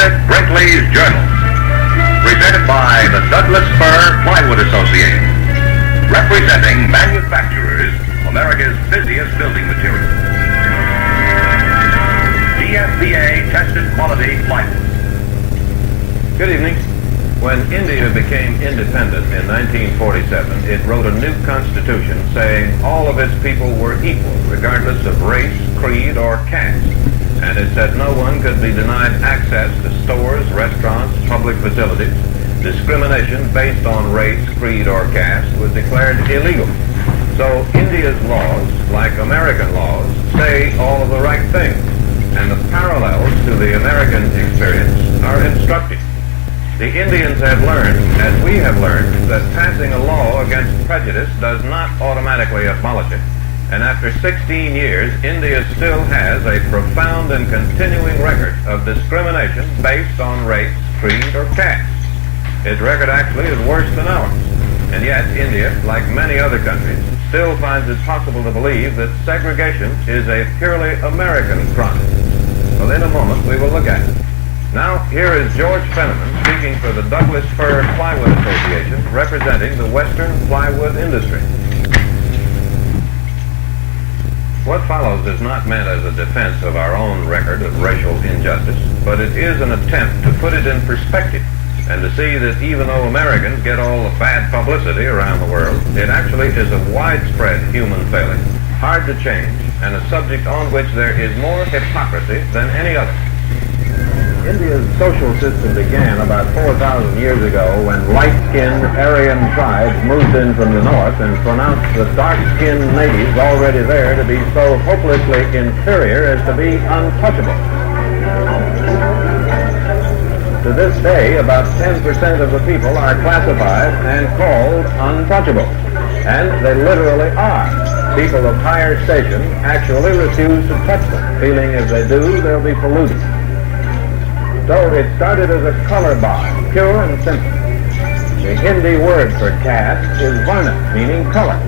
exhibit Brinkley's Journal, presented by the Douglas Fir Plywood Association, representing manufacturers of America's busiest building materials. DFPA tested quality plywood. Good evening. When India became independent in 1947, it wrote a new constitution saying all of its people were equal, regardless of race, creed, or caste. And it said no one could be denied access to stores, restaurants, public facilities. Discrimination based on race, creed, or caste was declared illegal. So India's laws, like American laws, say all of the right things. And the parallels to the American experience are instructive. The Indians have learned, as we have learned, that passing a law against prejudice does not automatically abolish it. And after 16 years, India still has a profound and continuing record of discrimination based on race, creed, or caste. Its record actually is worse than ours. And yet, India, like many other countries, still finds it possible to believe that segregation is a purely American crime. Well, in a moment, we will look at it. Now, here is George Fenneman speaking for the Douglas Fir Plywood Association, representing the Western plywood industry. What follows is not meant as a defense of our own record of racial injustice, but it is an attempt to put it in perspective and to see that even though Americans get all the bad publicity around the world, it actually is a widespread human failing, hard to change, and a subject on which there is more hypocrisy than any other. India's social system began about 4,000 years ago when light-skinned Aryan tribes moved in from the north and pronounced the dark-skinned natives already there to be so hopelessly inferior as to be untouchable. To this day, about 10% of the people are classified and called untouchable. And they literally are. People of higher station actually refuse to touch them, feeling if they do, they'll be polluted. So it started as a color bar, pure and simple. The Hindi word for caste is varna, meaning color.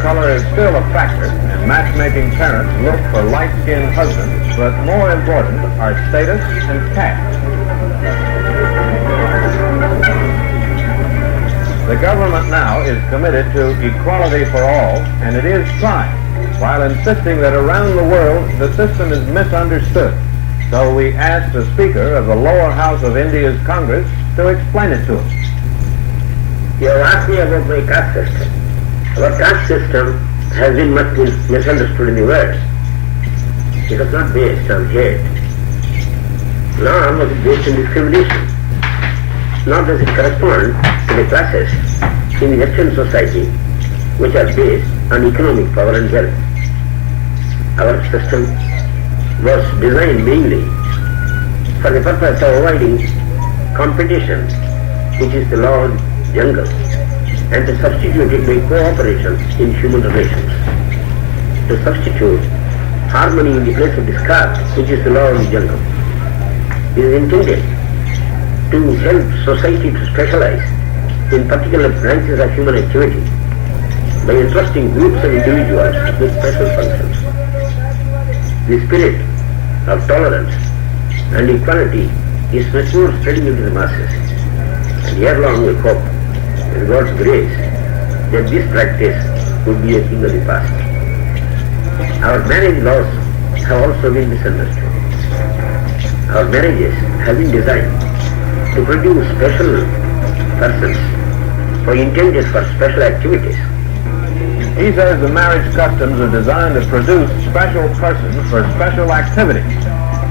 Color is still a factor, and matchmaking parents look for light-skinned husbands, but more important are status and caste. The government now is committed to equality for all, and it is trying, while insisting that around the world the system is misunderstood. So we asked the Speaker of the lower house of India's Congress to explain it to us. You have asked me about my caste system. Our caste system has been much misunderstood in the world. It was not based on hate. Nor was it based on discrimination. Nor does it correspond to the classes in the Western society which are based on economic power and wealth. Our system was designed mainly for the purpose of avoiding competition, which is the law of the jungle, and to substitute it by cooperation in human relations. To substitute harmony in the place of discord, which is the law of the jungle. It is intended to help society to specialize in particular branches of human activity by entrusting groups of individuals with special functions. The spirit of tolerance and equality is much more spreading into the masses. And ere long we hope, with God's grace, that this practice would be a thing of the past. Our marriage laws have also been misunderstood. Our marriages have been designed to produce special persons or intended for special activities. He says the marriage customs are designed to produce special persons for special activities.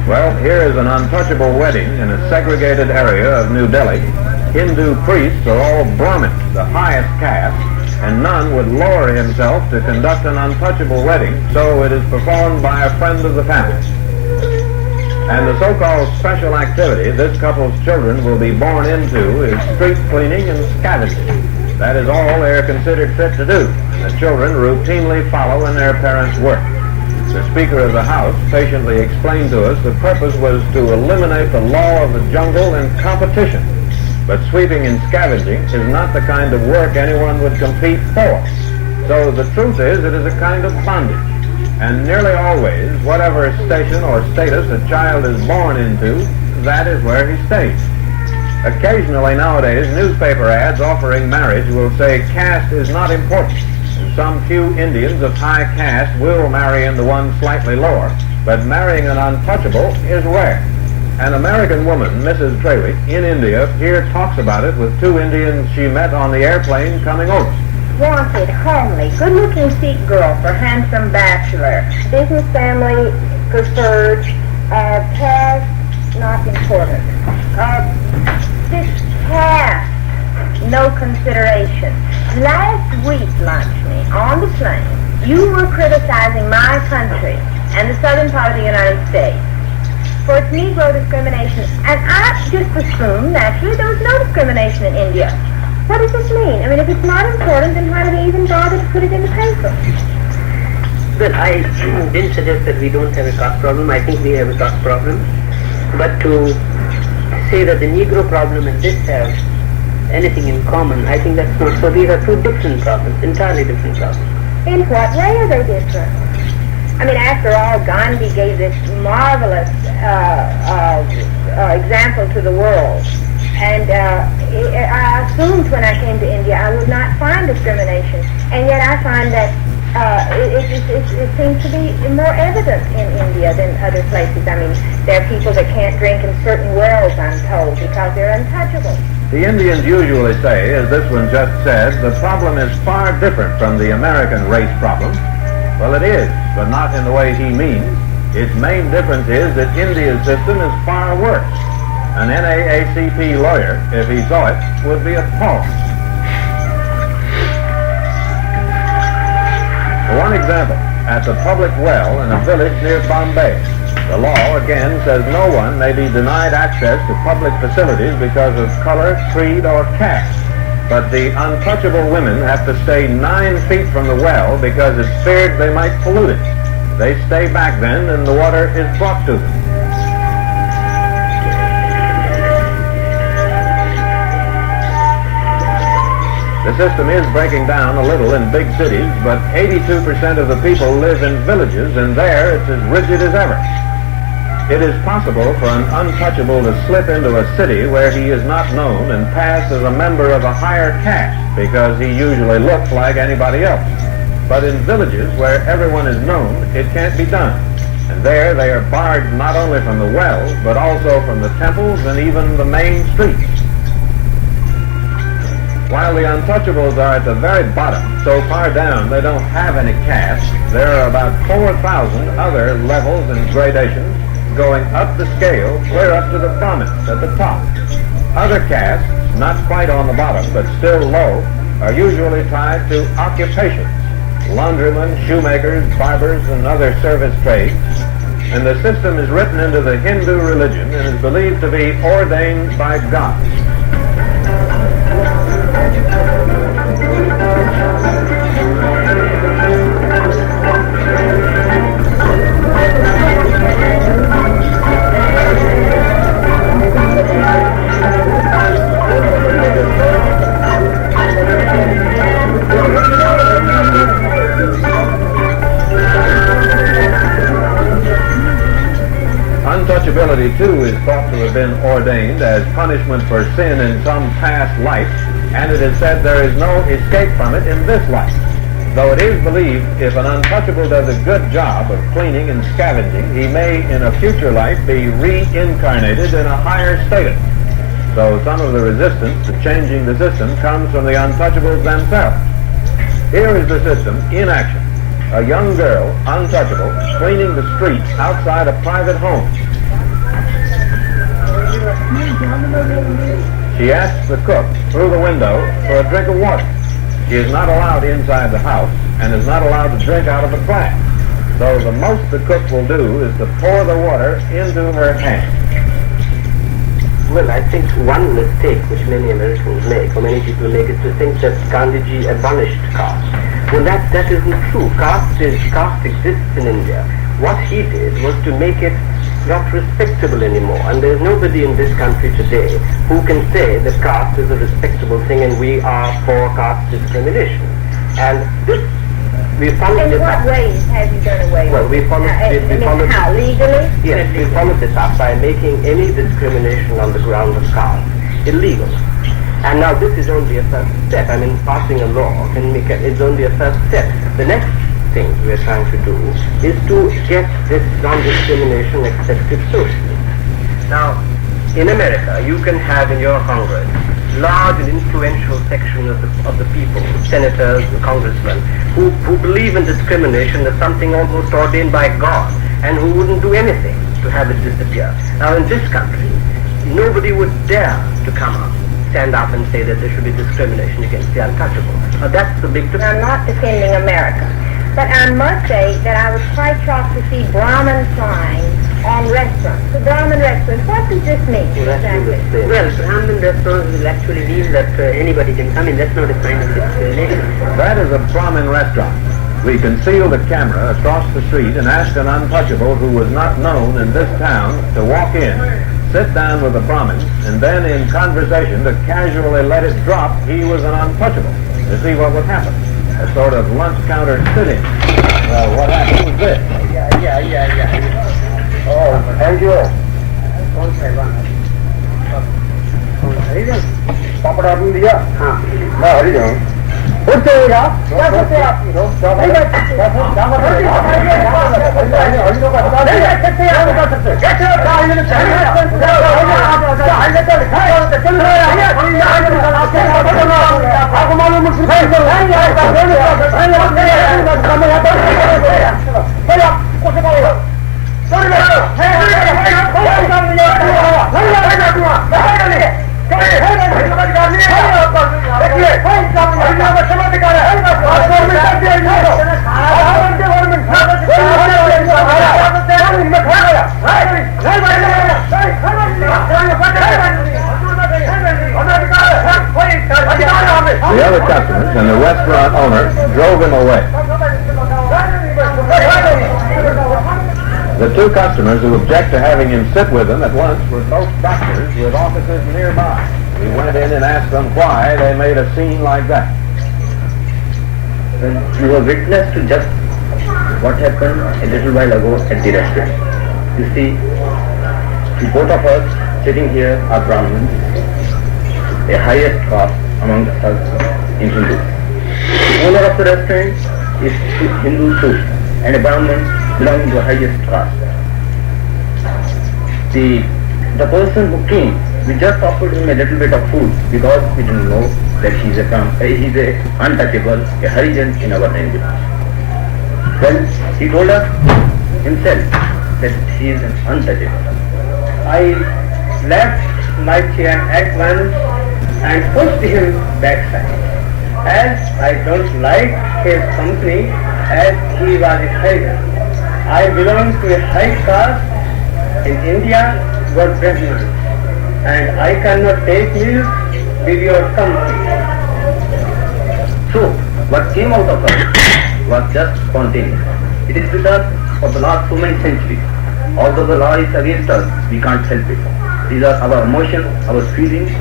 Well, here is an untouchable wedding in a segregated area of New Delhi. Hindu priests are all Brahmins, the highest caste, and none would lower himself to conduct an untouchable wedding, so it is performed by a friend of the family. And the so-called special activity this couple's children will be born into is street cleaning and scavenging. That is all they are considered fit to do. The children routinely follow in their parents' work. The Speaker of the House patiently explained to us the purpose was to eliminate the law of the jungle and competition. But sweeping and scavenging is not the kind of work anyone would compete for. So the truth is, it is a kind of bondage. And nearly always, whatever station or status a child is born into, that is where he stays. Occasionally nowadays, newspaper ads offering marriage will say caste is not important. And some few Indians of high caste will marry into one slightly lower, but marrying an untouchable is rare. An American woman, Mrs. Trawick, in India, here talks about it with two Indians she met on the airplane coming over. Wanted, homely, good-looking Sikh girl for handsome bachelor. Business family preferred. Caste not important. This caste, no consideration. Last week, Lakshmi, on the plane, you were criticizing my country and the southern part of the United States for its Negro discrimination, and I just assumed, naturally, there was no discrimination in India. What does this mean? I mean, if it's not important, then why do we even bother to put it in the paper? Well, I didn't suggest that we don't have a caste problem. I think we have a caste problem. But to say that the Negro problem and this have anything in common, I think that's not so. These are two different problems, entirely different problems. In what way are they different? I mean, after all, Gandhi gave this marvelous example to the world. And I assumed when I came to India I would not find discrimination. And yet I find that it seems to be more evident in India than other places. I mean, there are people that can't drink in certain wells, I'm told, because they're untouchable. The Indians usually say, as this one just said, the problem is far different from the American race problem. Well, it is, but not in the way he means. Its main difference is that India's system is far worse. An NAACP lawyer, if he saw it, would be appalled. For one example, at the public well in a village near Bombay, the law again says no one may be denied access to public facilities because of color, creed, or caste. But the untouchable women have to stay 9 feet from the well because it's feared they might pollute it. They stay back then and the water is brought to them. The system is breaking down a little in big cities, but 82% of the people live in villages, and there it's as rigid as ever. It is possible for an untouchable to slip into a city where he is not known and pass as a member of a higher caste because he usually looks like anybody else. But in villages where everyone is known, it can't be done. And there they are barred not only from the wells, but also from the temples and even the main streets. While the untouchables are at the very bottom, so far down they don't have any caste, there are about 4,000 other levels and gradations going up the scale clear up to the Brahmins at the top. Other castes, not quite on the bottom, but still low, are usually tied to occupations, laundrymen, shoemakers, barbers, and other service trades, and the system is written into the Hindu religion and is believed to be ordained by God. Untouchability, too, is thought to have been ordained as punishment for sin in some past life, and it is said there is no escape from it in this life. Though it is believed if an untouchable does a good job of cleaning and scavenging, he may in a future life be reincarnated in a higher status. So some of the resistance to changing the system comes from the untouchables themselves. Here is the system in action. A young girl, untouchable, cleaning the streets outside a private home. She asks the cook through the window for a drink of water. She is not allowed inside the house and is not allowed to drink out of a glass. So the most the cook will do is to pour the water into her hand. Well, I think one mistake which many Americans make, or many people make, is to think that Gandhiji abolished caste. Well, that isn't true. Caste exists in India. What he did was to make it not respectable anymore. And there's nobody in this country today who can say that caste is a respectable thing and we are for caste discrimination. And this We followed In this what up. ways have you done away Well, with we followed. it? We followed. How, legally? Yes, we followed this up by making any discrimination on the ground of caste illegal. And now this is only a first step. I mean, passing a law is only a first step. The next thing we are trying to do is to get this non-discrimination accepted socially. Now, in America, you can have in your Congress large and influential section of the people, senators, the congressmen, who believe in discrimination as something almost ordained by God, and who wouldn't do anything to have it disappear. Now, in this country, nobody would dare to stand up and say that there should be discrimination against the untouchable. That's the big difference. I'm not defending America, but I must say that I was quite shocked to see Brahmin signs on restaurants. The Brahmin restaurants, what does this mean exactly? Well, Brahmin restaurants will actually mean that anybody can come in. That's not a sign of discrimination. That is a Brahmin restaurant. We concealed a camera across the street and asked an untouchable who was not known in this town to walk in, sit down with the Brahmin, and then in conversation to casually let it drop he was an untouchable to see what would happen. A sort of lunch counter sit-in. Well, what happened was this. Yeah. Oh, thank you. पापड़ आपने दिया हाँ मैं हरी जाऊँ उठ जाएगा क्या करते हैं आप नहीं कर आपको मालूम The other customers and the restaurant owner drove him away. The two customers who object to having him sit with them at lunch were both doctors with offices nearby. We went in and asked them why they made a scene like that. You were witness to just what happened a little while ago at the restaurant. You see, the both of us sitting here are Brahmins, the highest caste among us in Hindu. The owner of the restaurant is Hindu too, and a Brahmin belonging to the highest caste. The person who came, we just offered him a little bit of food because we didn't know that he's a untouchable, a Harijan in our language. Well, he told us himself that he is untouchable. I left my chair at once and pushed him backside, as I don't like his company, as he was a Harijan. I belong to a high caste in India, but Brahmins, and I cannot take meals with your company. So, what came out of us was just spontaneous. It is with us for the last so many centuries. Although the law is against us, we can't help it. These are our emotions, our feelings.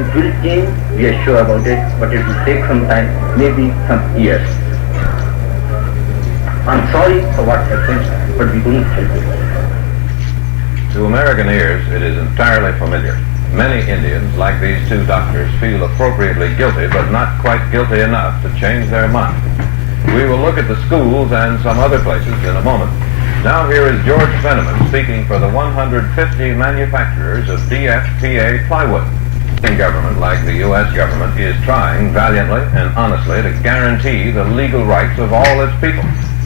It will change, we are sure about it, but it will take some time, maybe some years. I'm sorry for what happened, but we couldn't help it. To American ears, it is entirely familiar. Many Indians, like these two doctors, feel appropriately guilty, but not quite guilty enough to change their mind. We will look at the schools and some other places in a moment. Now here is George Fenneman speaking for the 150 manufacturers of DFPA plywood. The government, like the U.S. government, is trying valiantly and honestly to guarantee the legal rights of all its people.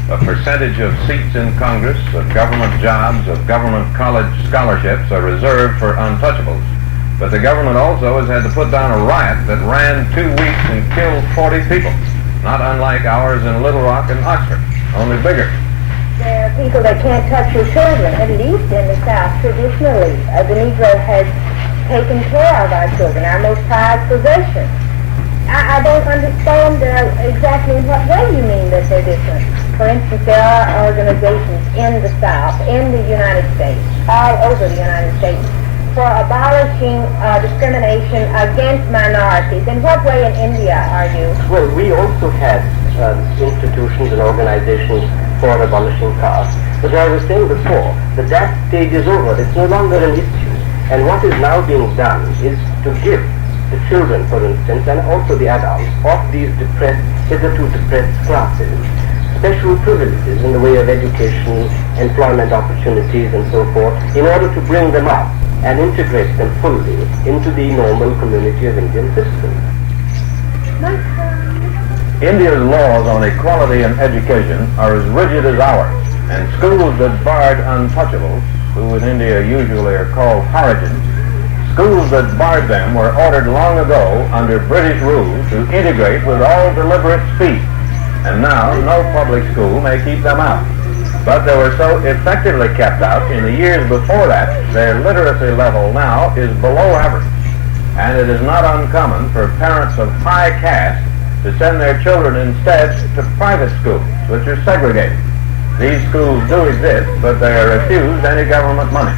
A percentage of seats in Congress, of government jobs, of government college scholarships are reserved for untouchables. But the government also has had to put down a riot that ran 2 weeks and killed 40 people, not unlike ours in Little Rock and Oxford, only bigger. There are people that can't touch your children, at least in the South. Traditionally, the Negro has taken care of our children, our most prized possession. I don't understand exactly in what way you mean that they're different. For instance, there are organizations in the South, in the United States, all over the United States, for abolishing discrimination against minorities. In what way in India are you? Well, we also had institutions and organizations for abolishing caste. But as I was saying before, that stage is over. It's no longer an issue. And what is now being done is to give the children, for instance, and also the adults of these hitherto depressed classes, special privileges in the way of education, employment opportunities, and so forth, in order to bring them up and integrate them fully into the normal community of Indian citizens. India's laws on equality in education are as rigid as ours, and schools that barred untouchables, who in India usually are called Harijans, schools that barred them were ordered long ago under British rules to integrate with all deliberate speed, and now no public school may keep them out. But they were so effectively kept out in the years before that, their literacy level now is below average, and it is not uncommon for parents of high caste to send their children instead to private schools, which are segregated. These schools do exist, but they are refused any government money.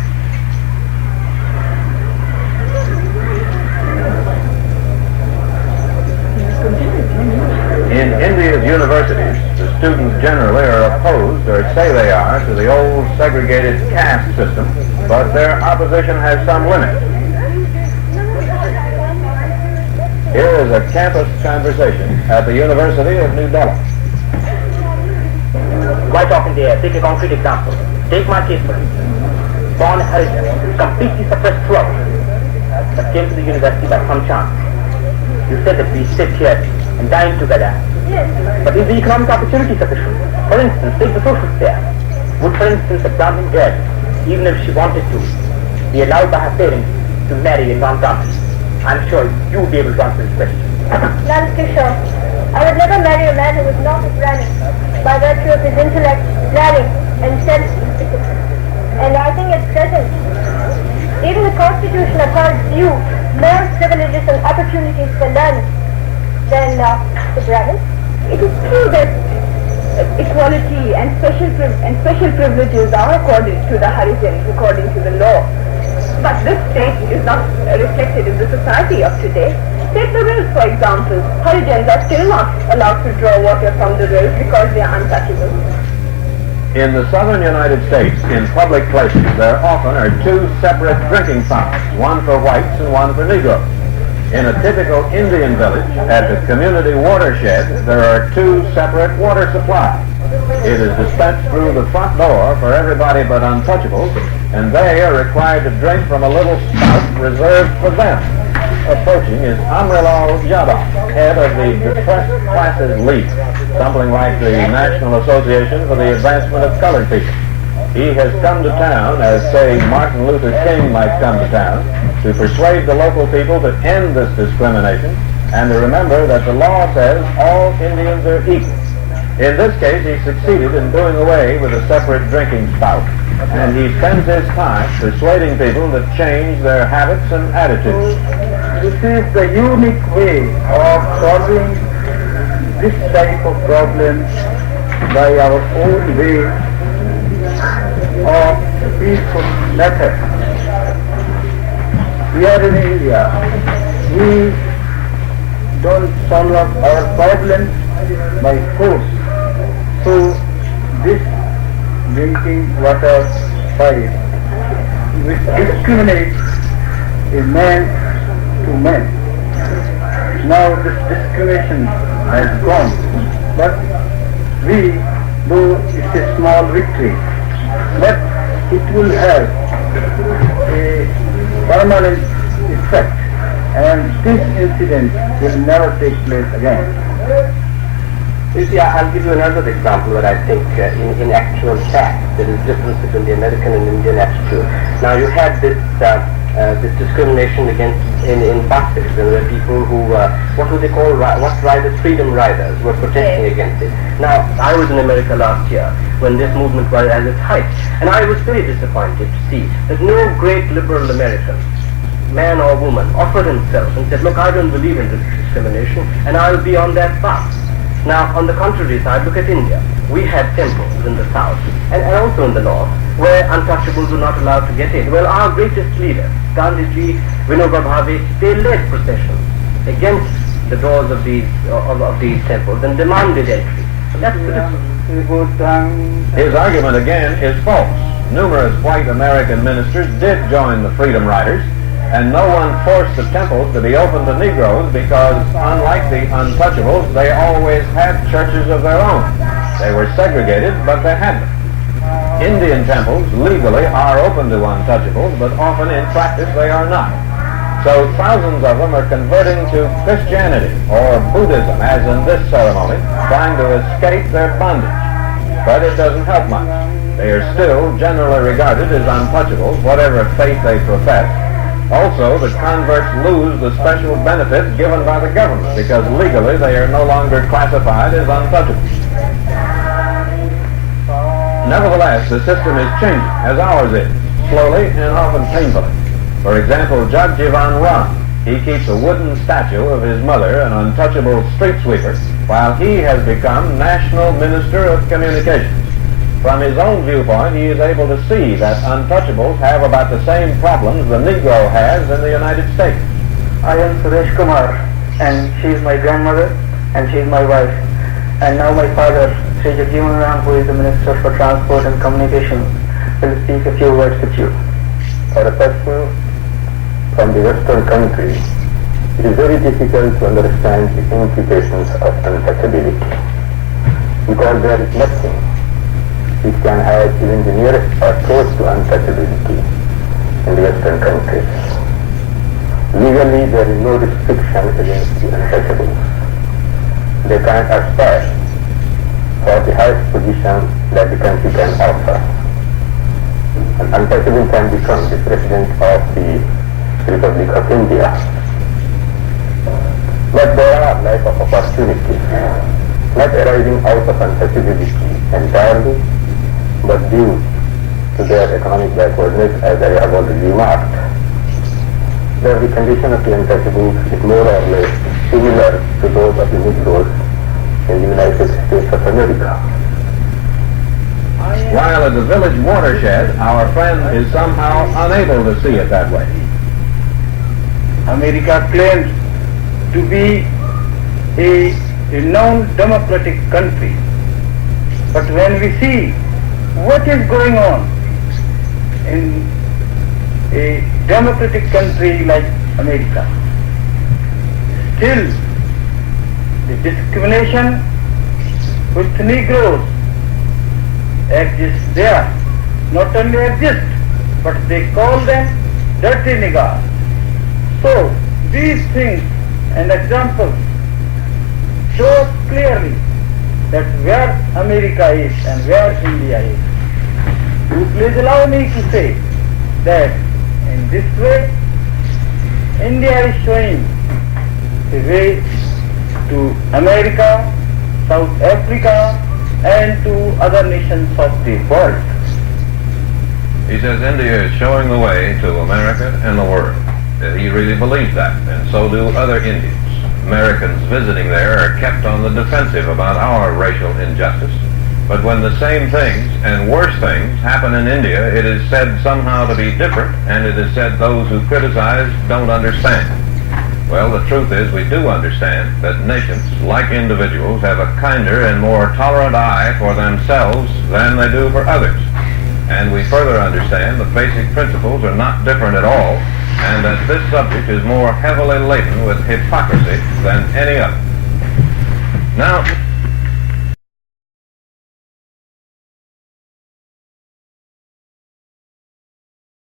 In India's universities, the students generally are opposed, or say they are, to the old segregated caste system, but their opposition has some limits. Here is a campus conversation at the University of New Delhi. Quite often there, take a concrete example. Take my case for instance. Born Harijan, completely suppressed throughout, but came to the university by some chance. You said that we sit here and dine together. Yes. But is the economic opportunity sufficient? For instance, take the social sphere. Would, for instance, a Brahmin girl, even if she wanted to, be allowed by her parents to marry in one Brahmin? I'm sure you would be able to answer this question. None too sure. I would never marry a man who was not a Brahmin by virtue of his intellect, learning, and self-discipline. And I think at present, even the Constitution accords you more privileges and opportunities for learning than the Brahmins. It is true that equality and special privileges are accorded to the Harijans according to the law. But this state is not reflected in the society of today. Take the rills, for example. Harijans are still not allowed to draw water from the rills because they are untouchable. In the southern United States, in public places, there often are two separate drinking fountains, one for whites and one for Negroes. In a typical Indian village, at the community watershed, there are two separate water supplies. It is dispensed through the front door for everybody but untouchables, and they are required to drink from a little spout reserved for them. Approaching is Amrilal Yadav, head of the Depressed Classes League, something like the National Association for the Advancement of Colored People. He has come to town, as, say, Martin Luther King might come to town, to persuade the local people to end this discrimination and to remember that the law says all Indians are equal. In this case, he succeeded in doing away with a separate drinking spout, and he spends his time persuading people to change their habits and attitudes. This is the unique way of solving this type of problem by our own way of peaceful method. We are in India. We don't solve our problems by force. So this drinking water pipe, which discriminates a man to man. Now this discrimination has gone, but though it's a small victory, but it will have a permanent effect, and this incident will never take place again. You see, I'll give you another example where I think in actual fact there is difference between the American and Indian attitude. Now you had this discrimination against in buses, and there were people who what do they call riders? Freedom riders were protesting against it. Now I was in America last year when this movement was at its height, and I was very disappointed to see that no great liberal American, man or woman, offered himself and said, look, I don't believe in this discrimination, and I'll be on that path. Now, on the contrary side, look at India. We had temples in the south and also in the north where untouchables were not allowed to get in. Well, our greatest leaders, Gandhiji, Vinoba Bhave, they led processions against the doors of these temples and demanded entry. That's the difference. His argument again is false. Numerous white American ministers did join the Freedom Riders, and no one forced the temples to be open to Negroes because, unlike the untouchables, they always had churches of their own. They were segregated, but they had them. Indian temples legally are open to untouchables, but often in practice they are not. So thousands of them are converting to Christianity or Buddhism, as in this ceremony, trying to escape their bondage. But it doesn't help much. They are still generally regarded as untouchables, whatever faith they profess. Also, the converts lose the special benefits given by the government because legally they are no longer classified as untouchables. Nevertheless, the system is changing, as ours is, slowly and often painfully. For example, Jagjivan Ram, he keeps a wooden statue of his mother, an untouchable street sweeper, while he has become National Minister of Communications. From his own viewpoint, he is able to see that untouchables have about the same problems the Negro has in the United States. I am Suresh Kumar, and she is my grandmother, and she is my wife. And now my father, Sri Jagjivan Ram, who is the Minister for Transport and Communications, will speak a few words with you. For a person from the Western country, it is very difficult to understand the implications of untouchability, because there is nothing which can have even the nearest approach to untouchability in the Western countries. Legally, there is no restriction against the untouchables. They can aspire for the highest position that the country can offer. An untouchable can become the President of the Republic of India. But there are lack of opportunities, not arising out of untouchability entirely, but due to their economic backwardness, as I have already remarked. That the condition of the untouchables is more or less similar to those of the Negroes in the United States of America. While at the village watershed, our friend is somehow unable to see it that way. America claims to be a renowned democratic country. But when we see what is going on in a democratic country like America, still the discrimination with Negroes exists there. Not only exists, but they call them dirty niggers. So these things and examples show us clearly that where America is and where India is. Please allow me to say that in this way, India is showing the way to America, South Africa, and to other nations of the world. He says India is showing the way to America and the world. He really believes that, and so do other Indians. Americans visiting there are kept on the defensive about our racial injustice. But when the same things and worse things happen in India, it is said somehow to be different, and it is said those who criticize don't understand. Well, the truth is we do understand that nations, like individuals, have a kinder and more tolerant eye for themselves than they do for others. And we further understand the basic principles are not different at all, and that this subject is more heavily laden with hypocrisy than any other. Now,